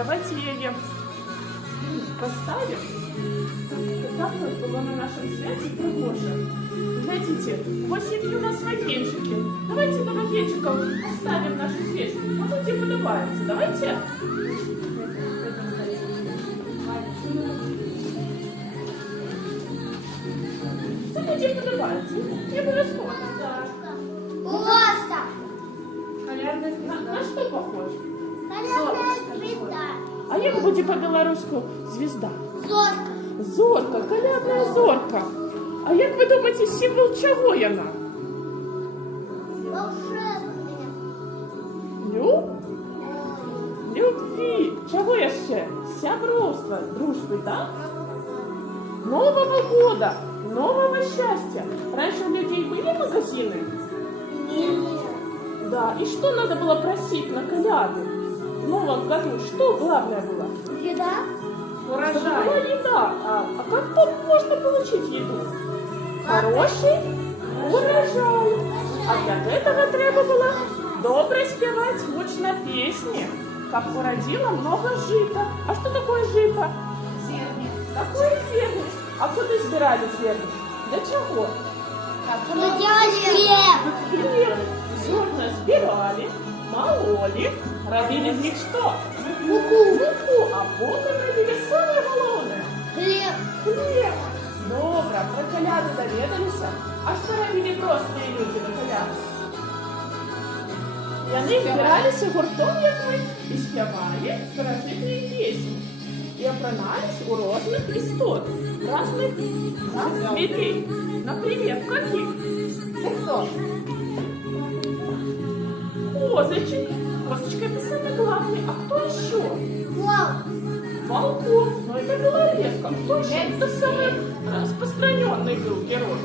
давайте ее поставим. Как было на нашем свете прохоже. Глядите, вот сидят у нас вагенчики. Давайте на вагенчиков оставим нашу свечку. Может, тебе подобается. Давайте. Что тебе подобается? Не обов'язково. Лоса. На что похож? Колядная звезда. А як буде по-білоруську звізда? Зорка. Зорка, колядная зорка. А як ви думаєте, символ чого яна? Волшебная. Любви. Чого ще? Сябровства, дружби, так? Нового года, нового счастья. Раньше у людей были магазины? Нет. Да. И что надо было просить на коляду? В новом году что главное было? Еда. Чтобы была еда. А как тут можно получить еду? Хороший урожай. А для этого треба было добре спевать гучно песни, как уродило много жита. А что такое жито? Зерни. Такое зерни. А куда збирали зерни? Для чего? Мы делали хлеб. Хлеб. Зерна збирали, мололи, робили из них что? Муку. А потом робили самое головное. Хлеб. Хлеб. Добре, про коляду доведалися. А що робили прості люди на коляду? Вони збиралися гуртом, як ми, і співали старожитні пісні. І опинались у різних істот, різних людей. Наприклад, каких? Це хто? Козочек. Козочка это самый главный. А кто еще? Волк. Волков. Но это было редко. Кто еще? Это самый распространенный был герой.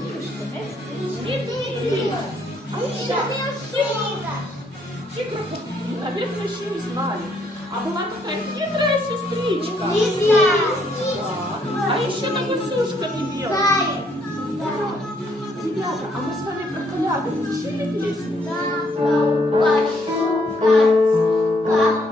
Медведь. А еще? Тигров, наверное, еще не знали. А была такая хитрая сестричка. Лиса. Да. А еще на гусушками белая. Заяц. Ребята, а мы с вами про коляду учили песню? Помогла козе вода.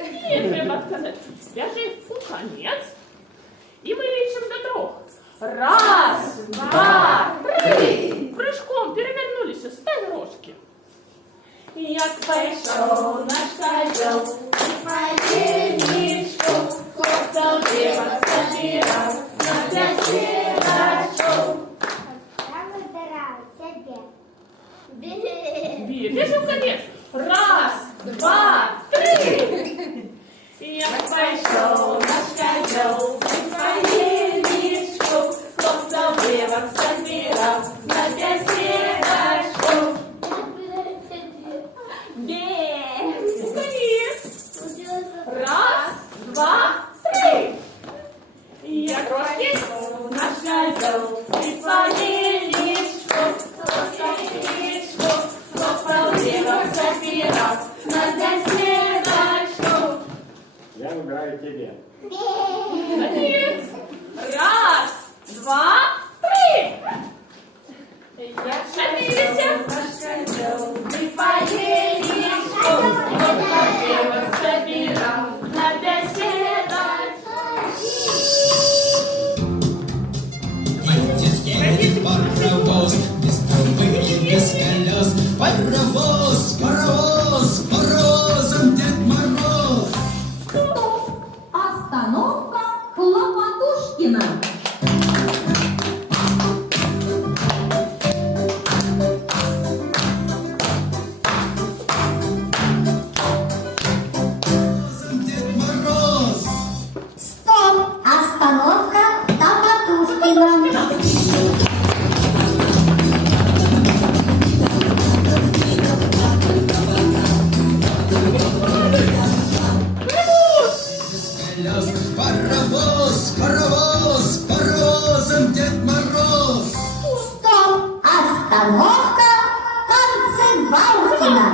Ні, треба сказати. В'яжи у конець. І ми лічимо до 3. Раз, два, 3. Прыжком перевернулися, стань рожки. Як пішов наш козел, і поїлічку, хлопців дівок забирав, на п'ятірочку. Я вибираю себе. Бежи в конец. Раз, два, 3. Як пішов наш козел, і поїлічку, хлопців дівок забирав, на п'ятірочку. Раз, два, 3. Я крошки наш козел, и поделичку, хлопал девок запирал, на беседочку. Я выбираю тебе. Конец. Раз, два, 3. Я шатился, наш козел, и поделичку, хлопал девок запирал, на беседочку. Едет паровоз, без трубы и без колес. Паровоз, паровоз, паровозом Дед Мороз. Стоп! Остановка Хлопотушкина. Дед Мороз. Стоп! Остановка Топотушкина. Колес. Паровоз, паровоз, паровозом Дед Мороз. Стоп! Остановка Танцевалкина.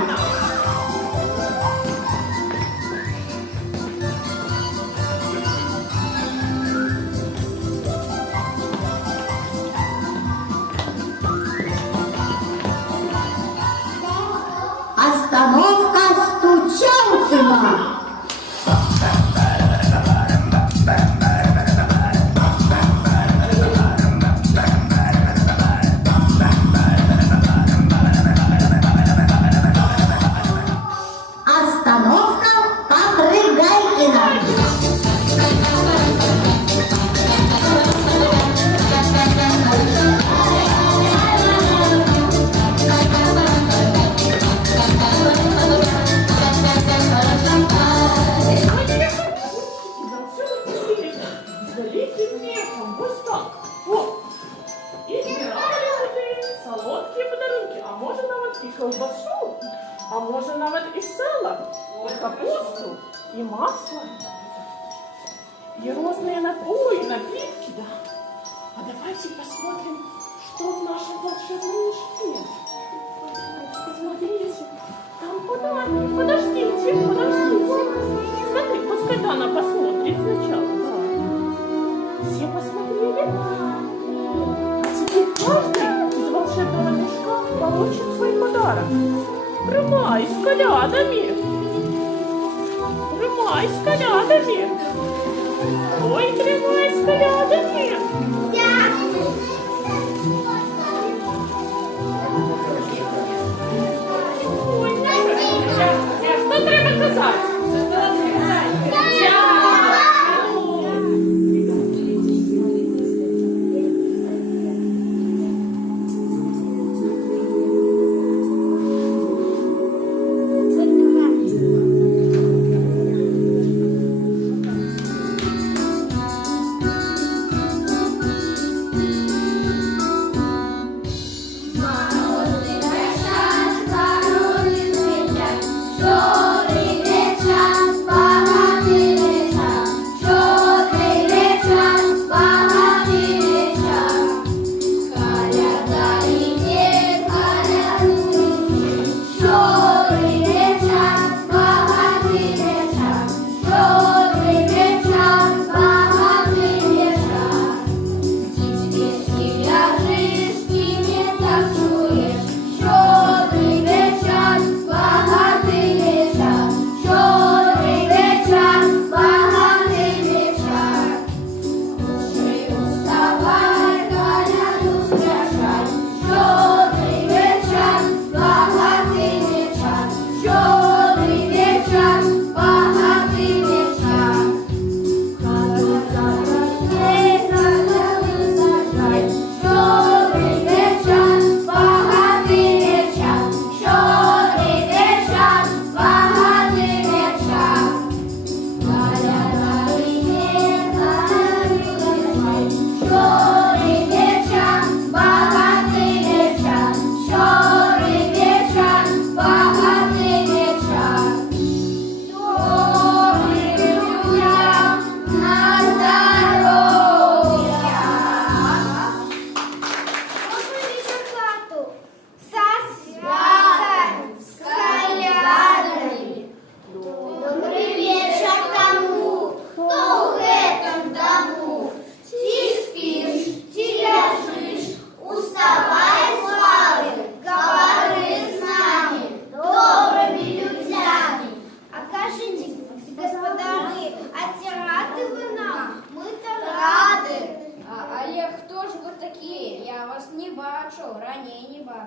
Остановка Стучалкина. Остановка Попрыгайкина. Залейте мехом, вот так. Вот. И збирали солодкі подарунки. А може навіть і колбасу, а може навіть і сало, і капусту, і масло, и разные напитки, да. А давайте посмотрим, что в нашем волшебном мешке. Смотрите, там подарки. Подождите. Смотри, пускай Дана посмотрит сначала. Да. Все посмотрели? А теперь каждый из волшебного мешка получит свой подарок. Тримай с колядами. Тримай с колядами. Ой, тримай с колядами. Ой, що треба казати?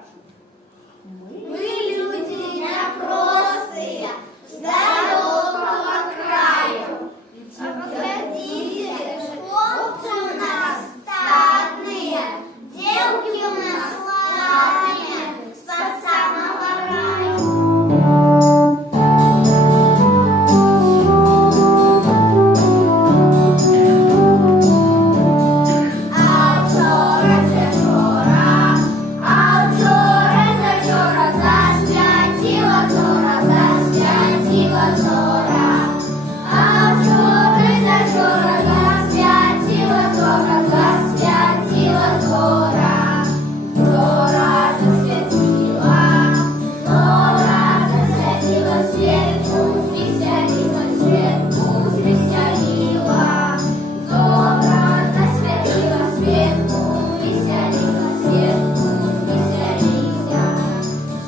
кажуть? Ми люди непростые, с далекого краю. Глядите, хлопцы у нас статные, девки у нас славные, с самого рая. А вчора засвятила зора, засвятила зора. А вчора засвятила зора, засвятила зора. Зора засвятила, свет пусть веселила, свет пусть веселила. Зора засвятила, свет пусть веселила, свет пусть веселися.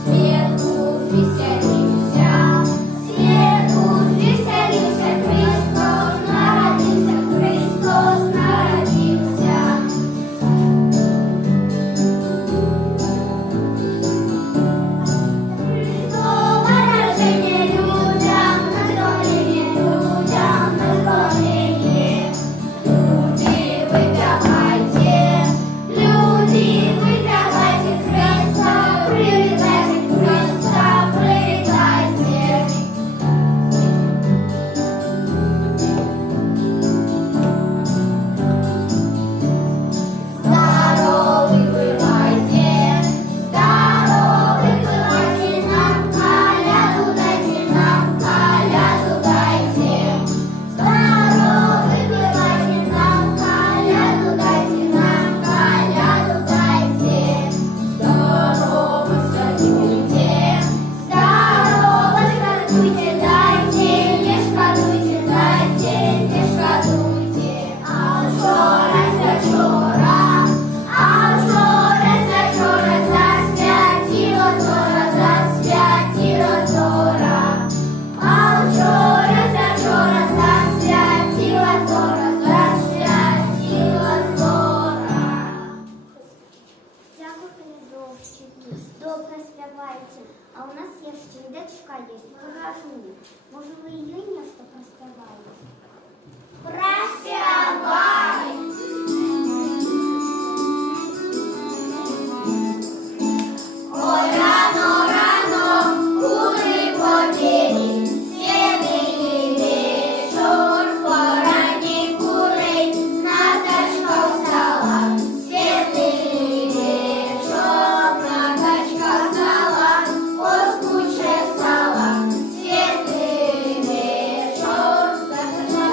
Свет пусть веселися, свет пусть веселися. Христос народился, Христос народился. Христово рождение людям на спасение, людям на спасение. Люди, выпивайте, Христа, привлекайте, Христа, привлекайте. Здоровый бывайте, нам коляду дайте, нам коляду дайте. Здоровый бывайте, нам коляду дайте, нам коляду дайте. Здорово стартуйте, дайте, не шкодуйте, дайте, не шкодуйте. А вчора засвятила зора, засвятила зора. А вчора засвятила зора, засвятила зора. Дякую, Лідовчики. Добре співаєте. А у нас є ще й дочка є, покажу. Може, ви її нещо проспіваєте? Проспівай! Ой, рано, рано, кури побіли, святий вечір, поранні курей, Наташка встала, святий вечір, Наташка встала, поскуче стала, святий вечір, Наташка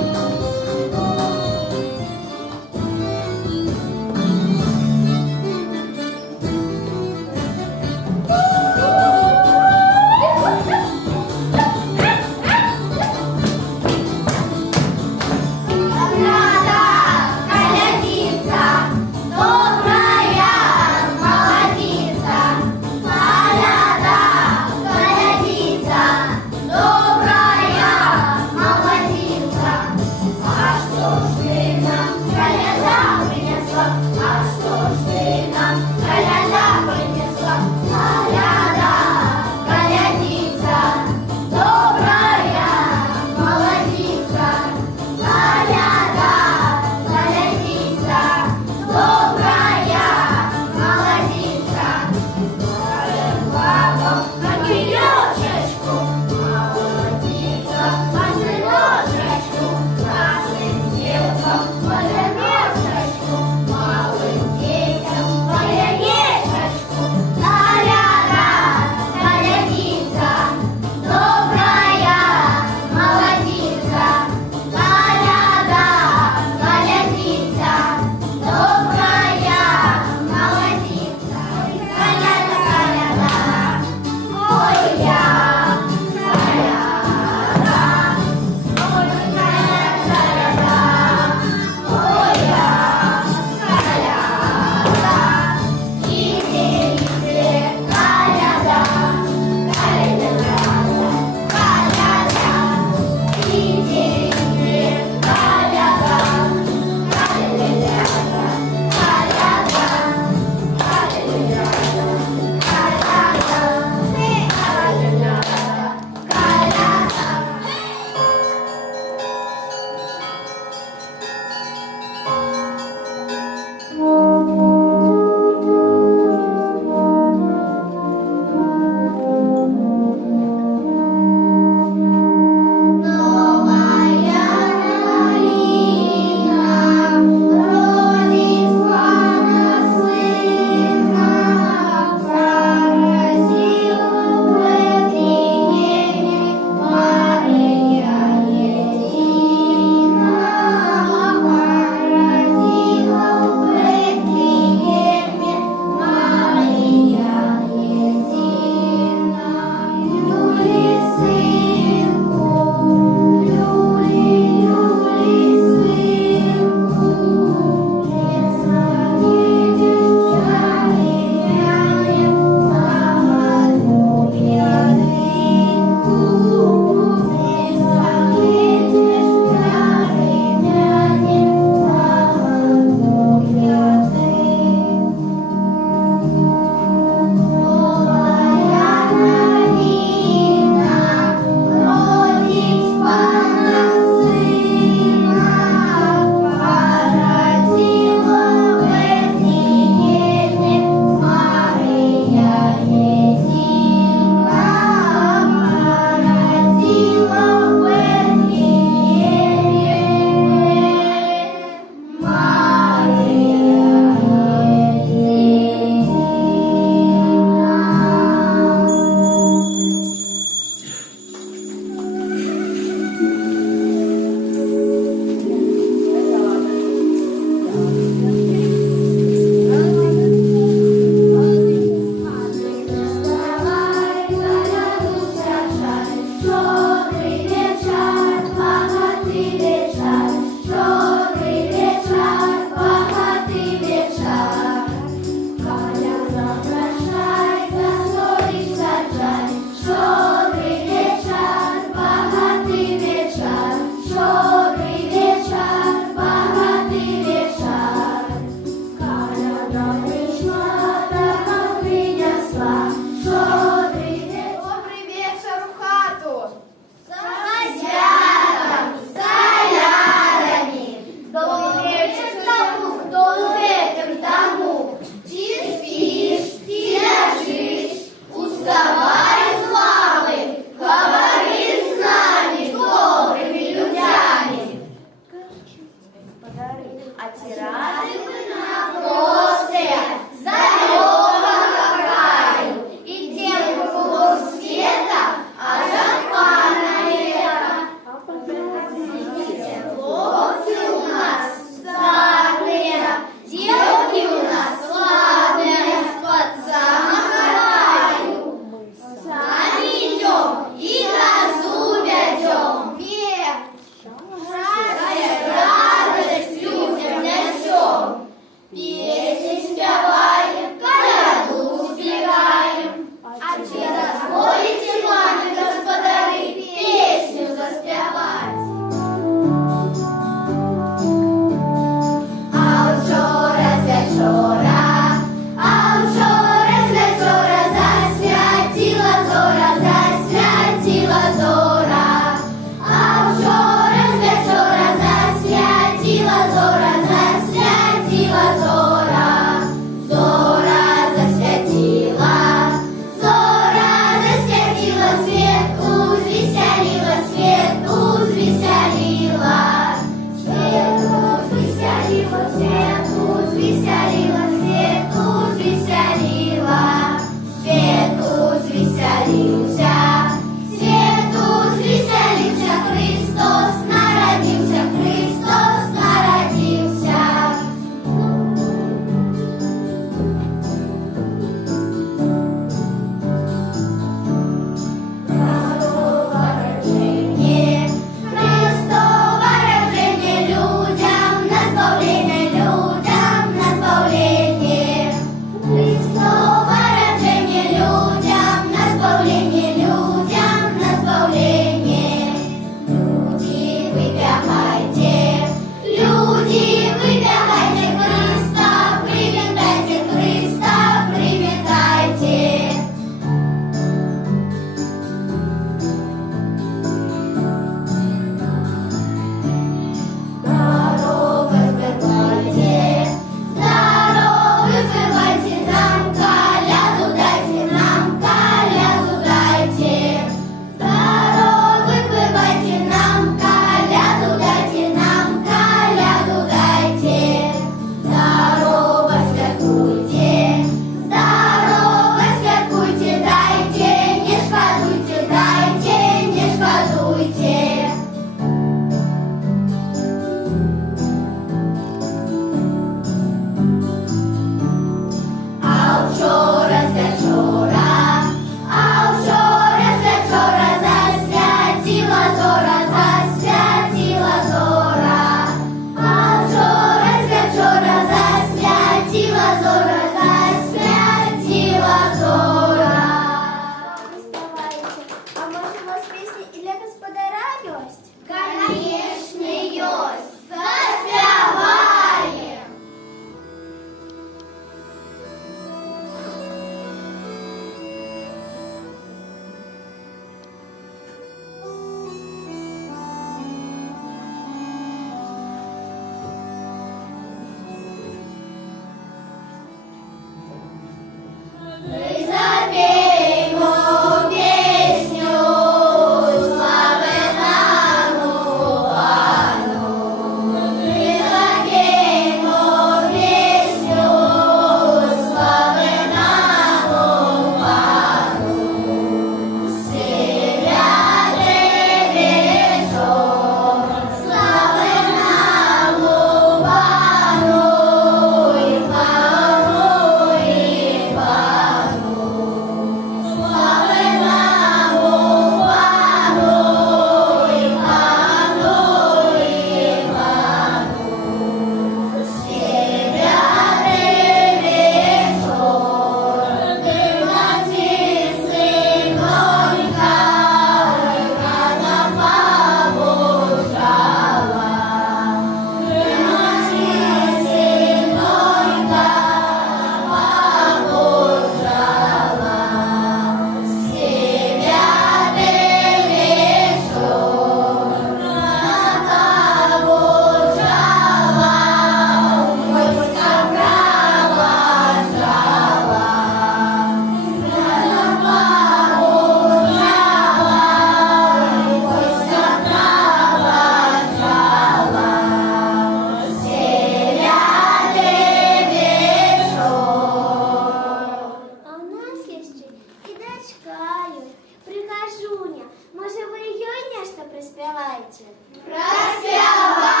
проспевайте. Проспеваем.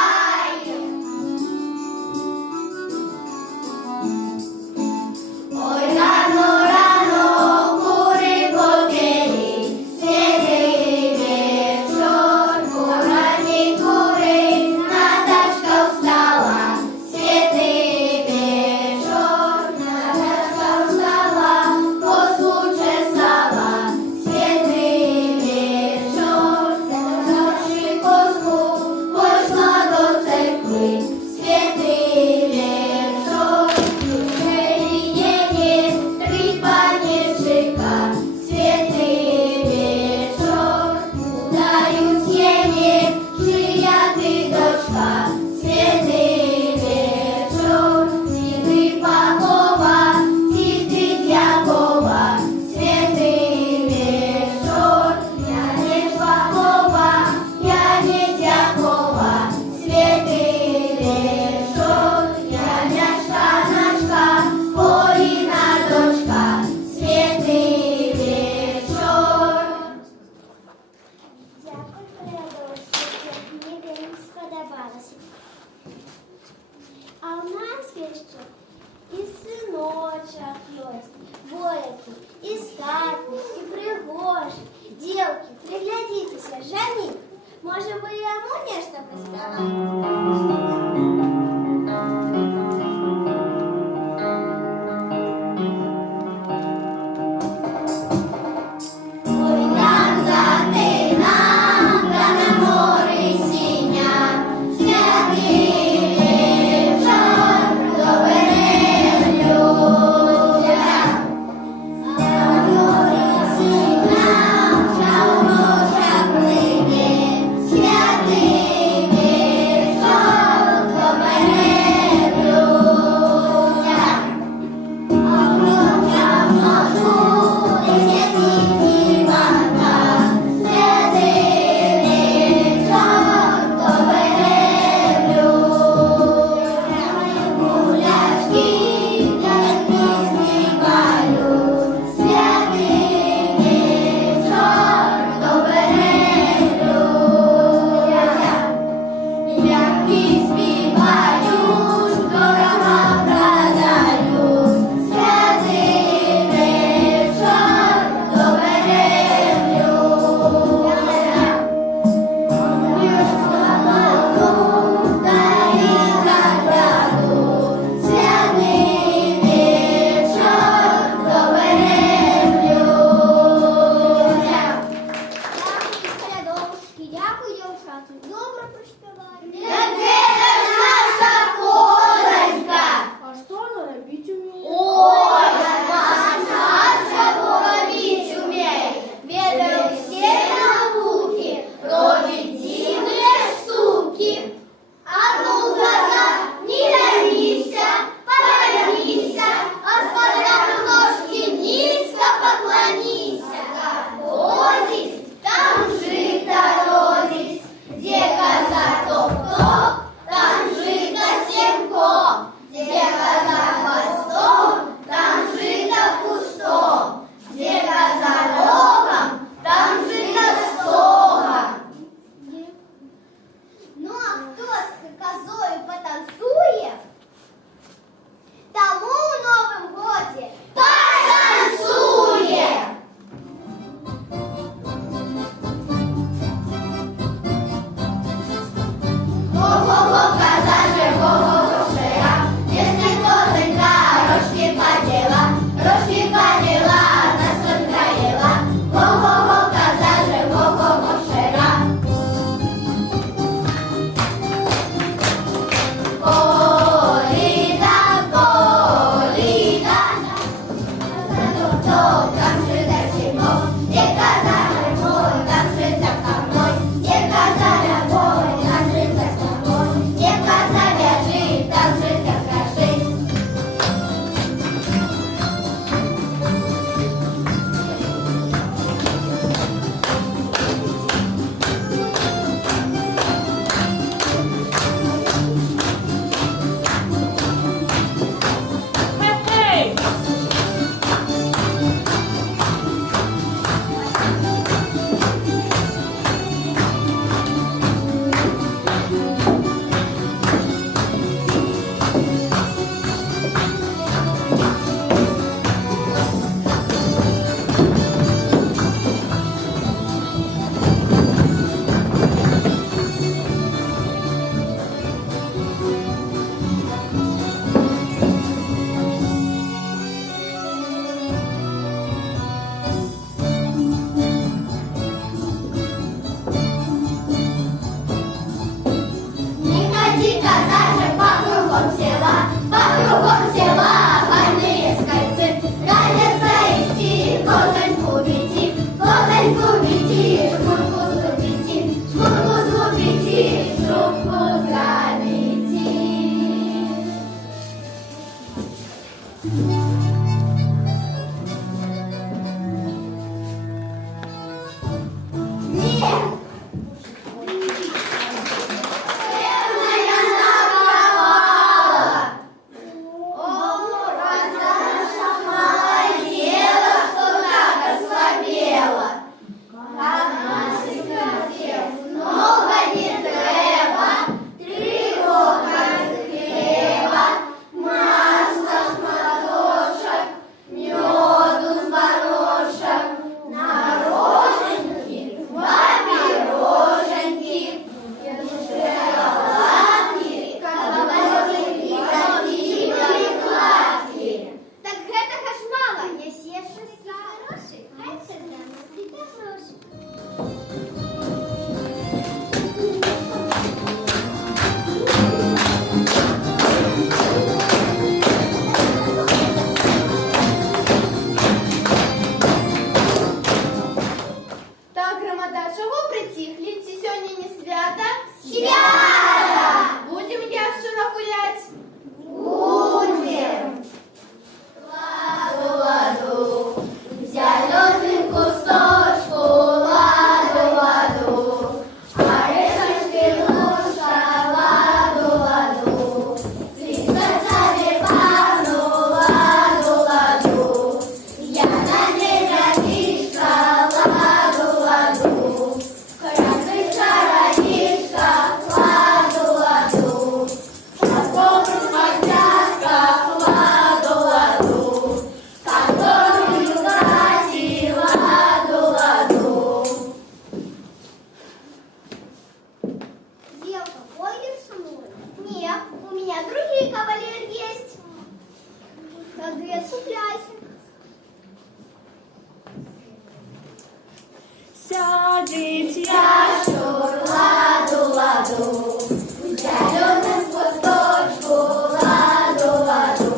Ой, рано, рано, кури попели, седий вечер, пораней кури, Наташка встала, седий вечер, Наташка встала, косу чесала, седий вечер, завши косу, Сядеть Ящур, ладу, ладу, в зеленом хвосточку, ладу, ладу,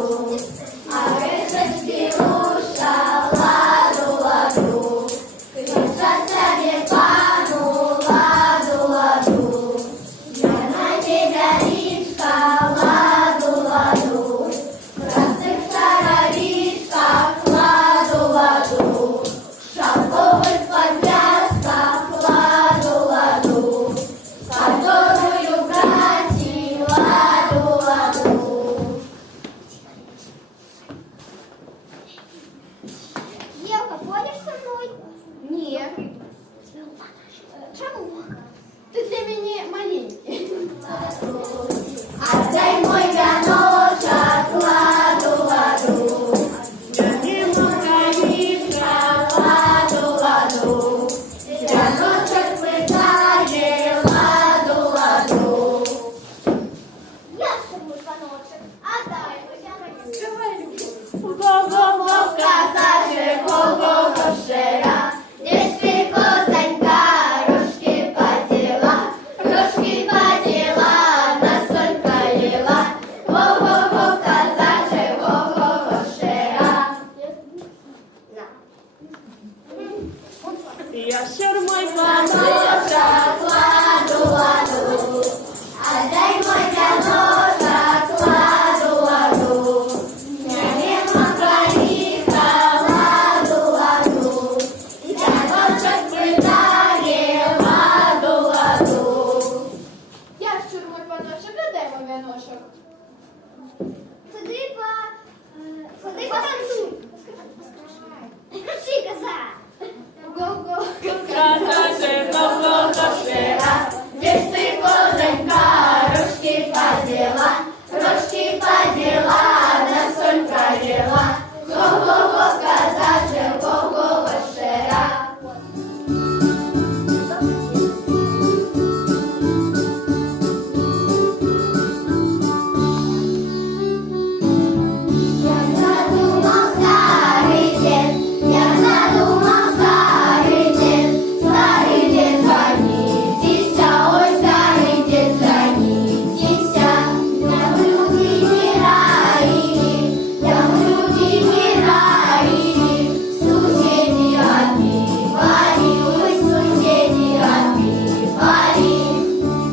а рисочки уша, ладу, ладу, кричатся не пану, ладу, ладу, я на тебя річка, ладу, ладу, в красных шаровичках, ладу, ладу, в шелковых подвязках, ладу, ладу, которую братья, ладу, ладу. Євка, ходиш со мною? Ні. Чому? Ти для мене маленький. Отдай мой вяночок, ладу, ладу. Не мукавичка, ладу, ладу. Вяночок плетає, ладу, ладу. Я ще мій паночок. А дай, Го-го-го, казаче, го-го-го, шея. Десь ти козонька, рожки поділа, на сонька їла. Го-го-го, казаче, го-го-го, шея. Ящер мой Вяночок, ладу, ладу. Отдай мой вяночок, ладу, ладу. Не макаріка, ладу, ладу. Вяночок плетає, ладу, ладу. Ящур, мой паночок, а де мой вяночок? Ходи по танцю. Кричи, коза. Го-го, казаче, го-го-го, шея. Десь ти козонька, рожки поділа, на сонька їла. Го-го-го, казаче, го-го-го, шея. Я задумал старый дед, старый дед, женитесь, ой, старый дед, женитесь. Там люди не раили, соседи отбивали, ой, соседи отбивали.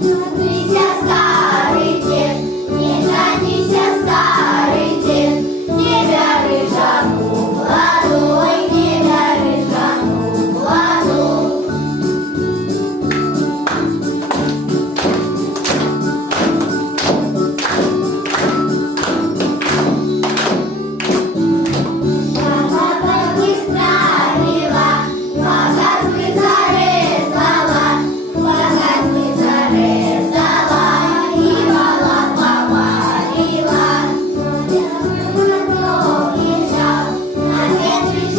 Женися, старый дед, не женися, старый дед, не бери жану младу, ой, не бери жану младу. Багатки справила, багатки зарезала, і мала поварила. Лежав, на ветві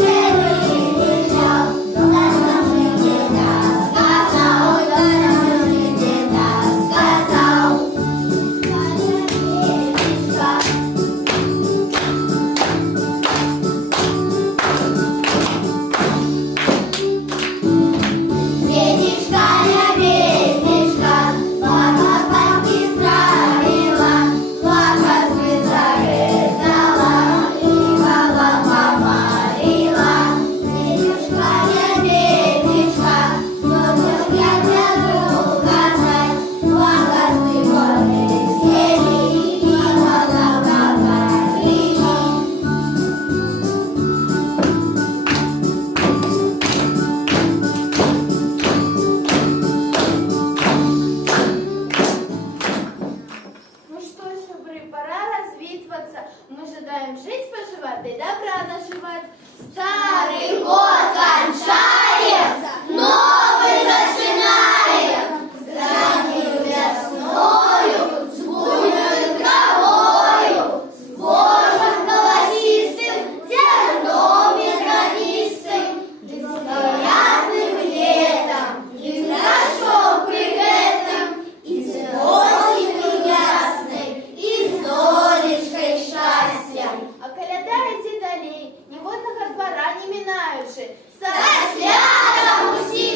лежав, дорожи деда сказав, дорожи деда сказав. Ведишка, я ведишка, багатки справила, багатки зарезала, і мала поварила. Ведишка, я ведишка, но я буду казать, багатки вони съели, і мала поварила. Ну что ж, Шубры, пора развитываться. Мы ожидаем жить, поживать, и добра наживать. Старый год кончаем, новый начинаем. С раннею весною, с буйною травою, с Божьим колосистым, зерном ветровистым, беспорядным летом, и дождем приветным, и с осенью ясной, и с долечкой счастья. А коляда иди далей, неводного двора не минаючи. Со святом усі